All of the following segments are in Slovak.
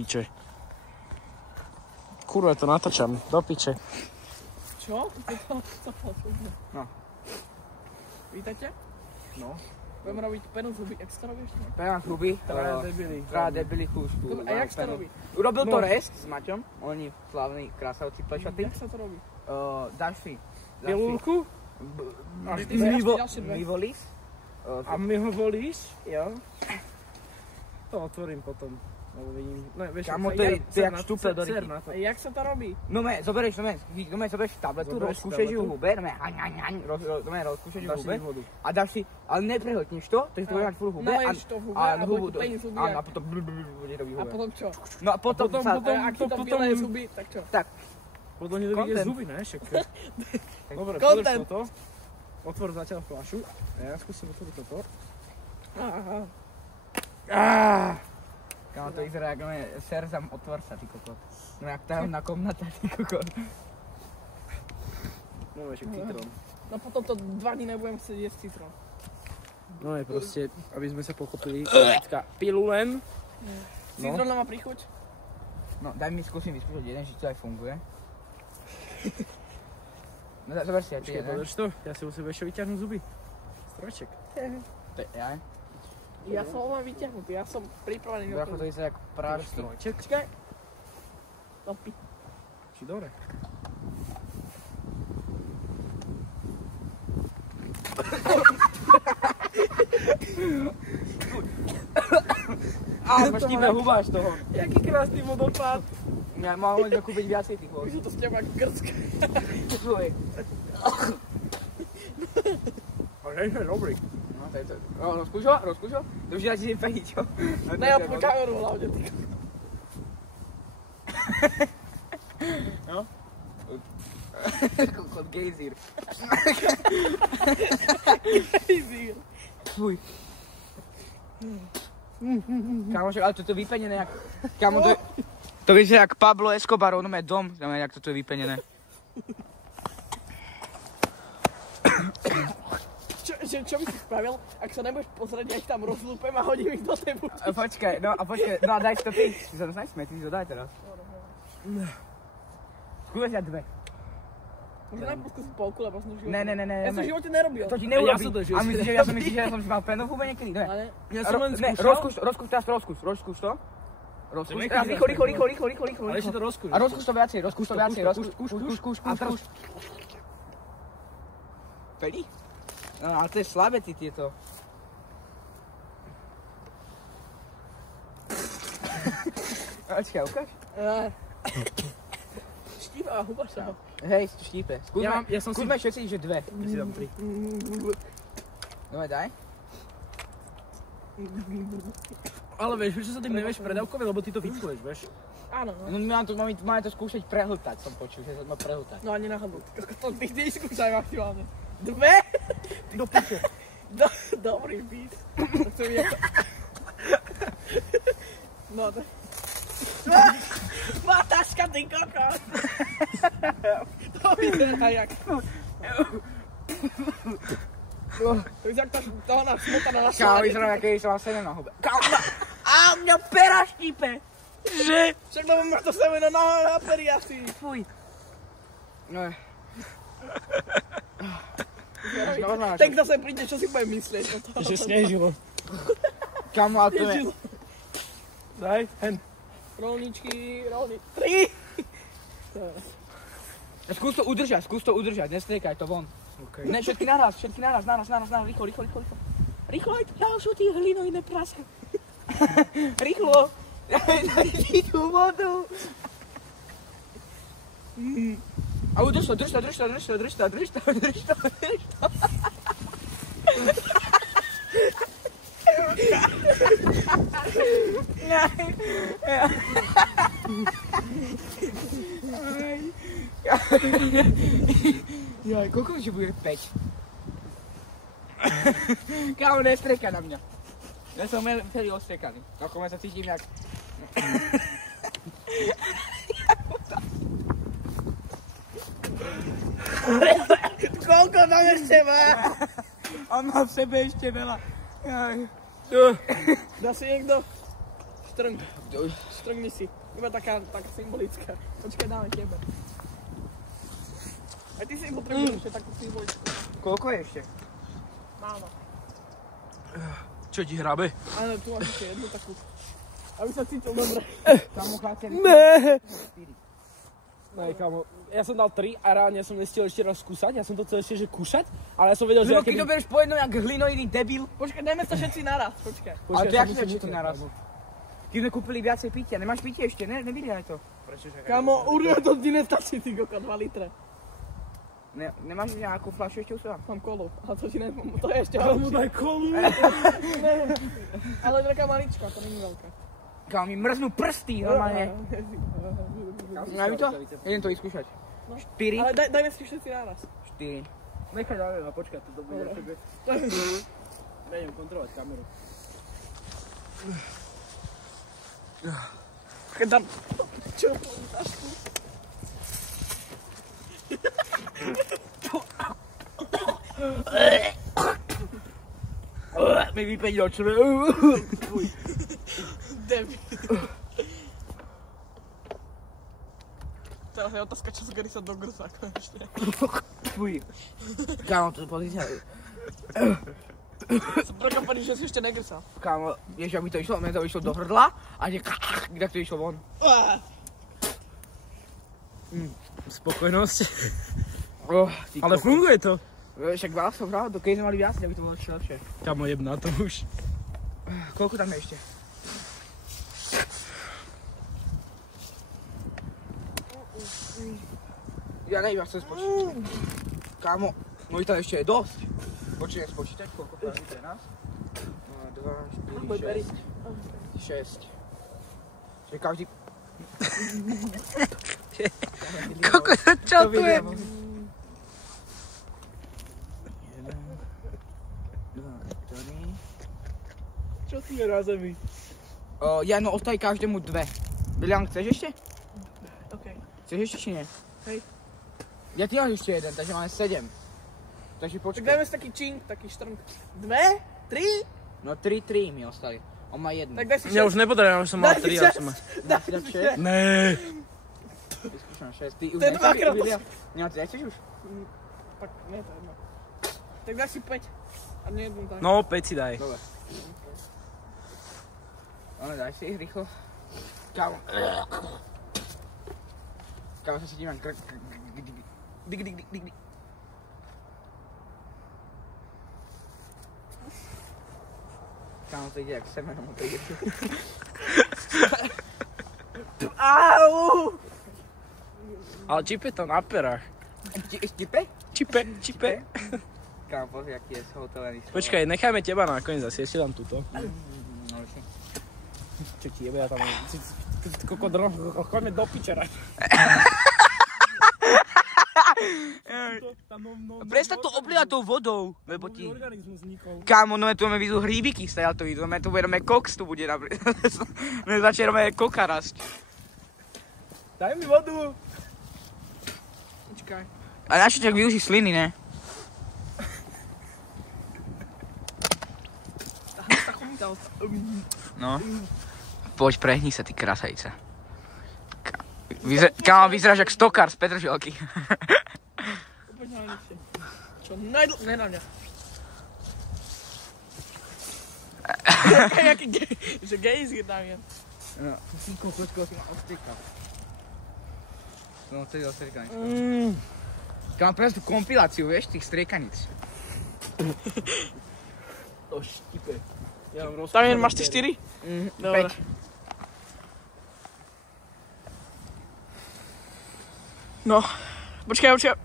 piče. Kurva, to natáčam. Do piče. Čo? No. Vítajte? No. Budeme robiť penu zuby. Jak sa to robí ešte? Pena hruby. Traja debili chúšku. A jak sa to robí? Urobil to Rest s Maťom. Oni slavní krásavci plešatí. Jak sa to robí? Dáš si. Pilulku? A ty si ďalšie dve. My volíš? A my ho volíš? Jo. To otvorím potom. Lebo vidím. No, vieš, Kamo, to je jak štúpel do ryky. A jak sa to robí? No me, zoberieš tabletu, rozkúšeš ju v hube, rozkúšeš ju v hube a dáš si, ale neprehltneš to, takže to bude mať furt v hube naleješ to v hube a bude zuby a potom bude to v hube. A potom čo? No a potom Ak ti to vyleje zuby, tak čo? Tak. Potom nedovidie zuby, ne? Však. Dobre, Content. podrž toto. Otvor zatiaľ fľašu. A ja skúsim otvoriť toto. Kámo, to vyzerá jak Serzam, otvor sa, ty kokot. No jak tajomná komnata, ty kokot. No však citrón. No potom to 2 dní nebudem chcieť jesť citrón. No je proste, aby sme sa pochopili. Taká pilulen. Citrón má príchuť? No daj mi skúsim vyskúšať jeden, či to aj funguje. No zober si aj ty Počkej, jeden. podrž to. Ja si musím ešte vyťahnuť zuby. Strojček. Ja? Ja som ho mám vyťahnutý, ja som pripravený na Bracho, to. to vyzerá jak prášky. Strojček? Počkaj. No pi. Či dobre? Máš tíbe hubáš toho. Jaký krásny vodopád. Ja mám len zakúpiť viacej tých vod. Už je to z teba grcka. Tvoj. Ale je dobrý. No to je to. Rozkúš ho. Drží na ti pejí, čo? Najopnú kameru hlavne, ty. No? Kokot gejzír. Gejzír. Fuj. Kámošek, ale toto je vypenené jak... Kámo, to vyzerá jak Pablo Escobar, on má dom, znamená, jak toto je vypenené. Čo by si spravil, ak sa nebudeš pozrieť, ja ich tam rozlúpem a hodím ich do tej bučky? Počkaj, no a daj to ty. Ty sa to nesmie, ty si to daj teraz. Skúšaj ja dve. Možno najprv skúsim polku, lebo som v živote... Ne. Ja som v živote nerobil. To ti neurobí. Ja som to v živote A myslíš, že ja som mal penu v hube niekedy? Ne. Ale Ja som len skúšal. Rozkúš to. Rozkúš. Teraz Rýchlo. Ale ešte to rozkúš. A rozkúš to viacej, rozkúš. A teraz... Peli? No, ale to je slabé ty tieto. Počkaj, ukáž? štípavá huba sa. Hej, štípe. Skúsme všetci, že dve. Ja si dám 3. Dobre, daj. Ale vieš, prečo sa tým nevieš predávkovať, lebo ty to vypluješ, vieš? Áno, No máme to skúšať prehltať, som počul, že sa to má prehltať. No ani náhodou. Ty neskúšaj maximálne. Dve? Do piče. Dobrý beat. To chcem ako... No to... Mataška, ty koko! To vyzerá jak... To vyzerá jak tá ona smotana na šláne. Kámo, vyzerá, aký som mal semeno na hube. Kámo, a mňa pera štípe! Že? Však lebo máš to semeno na peri asi. Fuj. No. Ten, kto sem príde, čo si bude myslieť? Že snežilo. Kámo, ale to je... Daj, hen. Rolničky, 3! Skús to udržať, nestriekaj to von. Okay. Ne, všetky naraz, rýchlo. Rýchlo, ja sú tí hlinoidné praska. Rýchlo. Daj ti tú vodu. A udrž to. Jaj, koľko už bude peť? Kámo, nestriekaj na mňa. Ja som celý ostriekaný. Ako sa cítim jak... Koľko tam ešte má? On má v sebe ešte veľa. Dá si niekto? Štrnk. strngni si. Iba taká symbolická. Počkaj, dáme tebe. A ty si potrebuješ ešte takú symbolickú. Koľko je ešte? Málo. Čo ti hrabe? Áno, tu máš ešte jednu takú. Aby sa cítil dobre. Kamo, cháte? Ne, kamo, ja som dal 3 a reálne som nestiel ešte raz skúsať, ja som to chcel ešte že kúšať, ale ja som vedel, že Lebo keď to bereš po jednom, jak hlinoidný debil. Počkaj, dajme to všetci naraz, počkaj. Ale to jak si všetci naraz? Keď sme kúpili viacej pitia, nemáš pitie ešte, ne? Nevydaj to. Kamo, určite to ti nestačí, ty koko, 2 litre. Nemáš nejakú fľašu ešte u seba? Mám kolu, ale to ti nemám, to je ešte Kamo, horšie. daj kolu! Ale taká malička, to není veľká. Kamo, mi mrznú prsty, normálne. Majú to? Idem to vyskúšať. 4? Ale dajme si všetci naraz. 4. Nechaj dáme a počkaj, to bude na tebe. Nejdem kontrolovať kameru. Keď dám... Čo? Dáš tu? Mi vypeď očo. Debil. Teraz je otázka času, kedy sa dogrzá konečne. Fuj. Kámo, to pozícia. Som prekvapený, že si ešte negrsal. Kámo, vieš, ak mi to išlo? Mne to išlo do hrdla a kde to išlo von. Spokojnosť. Ty Ale kokos. funguje to. Však veľa som hral, keď sme mali viac, aby to bolo ešte lepšie. Kamo, jeb na to už. Koľko tam je ešte? Ja neviem, ja chcem spočítať. Kámo, no i tam ešte je dosť. Počujem spočítať, koľko tam je nás. 2, 4, 6. Čiže každý... Koľko, čo tu je? 1, 2, 3. Čo tu je na zemi? Ja no, ostali každému 2. Bilian, chceš ešte? OK. Chceš ešte či nie? Hej. Ja ty máš ešte jeden, takže máme 7. Takže Tak počkaj. dajme si taký čink, taký štrnk. 2? 3? No 3 mi ostali. On má jednu. Tak daj si 6. Ja už nepotrebujem, už som mal 3, ale som mal... Daj Daj si si 6. Né. Vyskúšam 6. Ty už To je nechceš, dvakrát Bilian? Ty nechceš už? Tak, nie, to je jedno. Tak daj si 5. A nie jednu daj. No, 5 si daj. Dobre. Ale daj si ich rýchlo. Kámo. Kámo, sa si dívam. Dig. Kámo, to ide jak semeno mu príde. Au! Ale čipe to na perách. Štipe? Čipe. Kámo, pozri, aký je zhotovený. Počkaj, nechajme teba nakoniec, asi ešte dám túto. No, už. Čo ti jebe, ja tam... Kokodro, choďme do pičera. Prestaň to oblievať tou vodou, lebo ti... Organizmus vznikol. Kámo, no tu máme vidú hríbiky, stajal to vidú, tu budeme koks, tu bude napríklad. Začíname koka rasť. Daj mi vodu. Počkaj. A na čo tak využij sliny, ne? Tá chomíta. No. Poď, prehni sa, ty krasajca. Kámo, vyzeráš jak stokár z Petržalky. Poď na nižšie. Čo najdl... Ne na mňa. Jaký gej... Že gejzky tam je. No, ty kokočko si ma odstykal. No, to je dostrekaný. Kámo, prez tú kompiláciu, vieš, tých striekaníc. To štipe. Ja mám Tam máš ty 4? Dobre. 5. No, počkaj.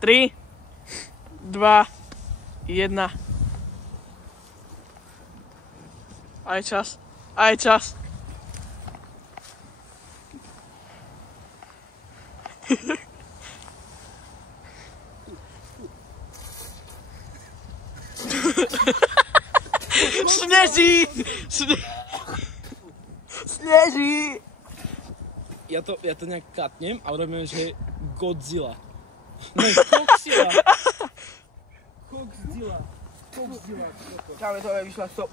3, 2, 1. Aj čas. Sneží! Sneží! Ja to nejak katnem a urobíme, že Godzilla. Ne, Coxilla. Coxzilla. Kámo, to je vyšla 100.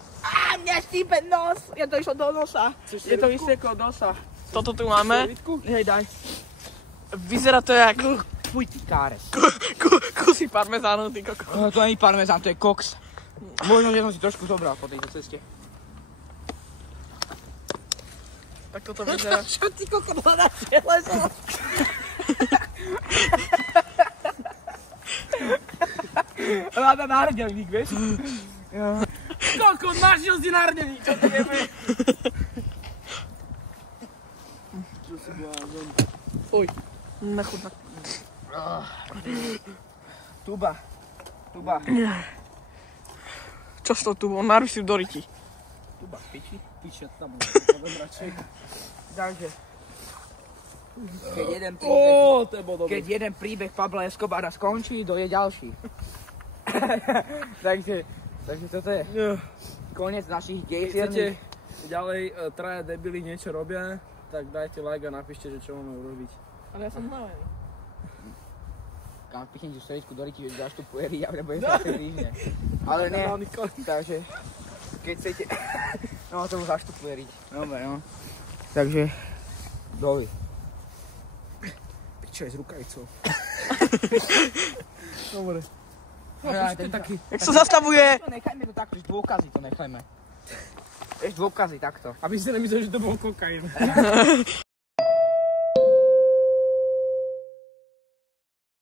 mňa štípe nos. Ja to išlo do nosa. Je to vysieklo do nosa. Toto tu máme. Hej, daj. Vyzerá to jak... Fuj, ty káres. Kusy parmezánu, ty koko. To nie je parmezán, to je koks. Možno, že som si trošku zobral po tejto ceste. Tak toto vyzerá. Čo ty koko hľadáš teleso? Hľadá náhrdelník, vieš? Koko, našiel si náhrdelník, čo to jebe? Fuj. Nechutná. Tuba. Čo s tou tubou? Naruš si do ryti. Tuba, piči. Pičia tam, poviem radšej. Takže. Keď jeden príbeh Pabla Escobara skončí, dojde ďalší. takže toto je koniec našich Keď chcete gejzierných. ďalej traja debili niečo robia, tak dajte like a napíšte, že čo máme urobiť. Ale ja som hnavený. Kam pichnem tú storičku do ryti, že zaštupuje a nebude sa týždne. Ale ne, takže keď chcete... No to zaštupuje riť. Dobre, no. Takže, doli. Pičo aj s rukavicou. Dobre. Ja, ten taký... Jak sa zastavuje? Nechajme to takto, že dôkazy to nechajme. Vieš, dôkazy takto. Aby si nemyslel, že to bol kokain.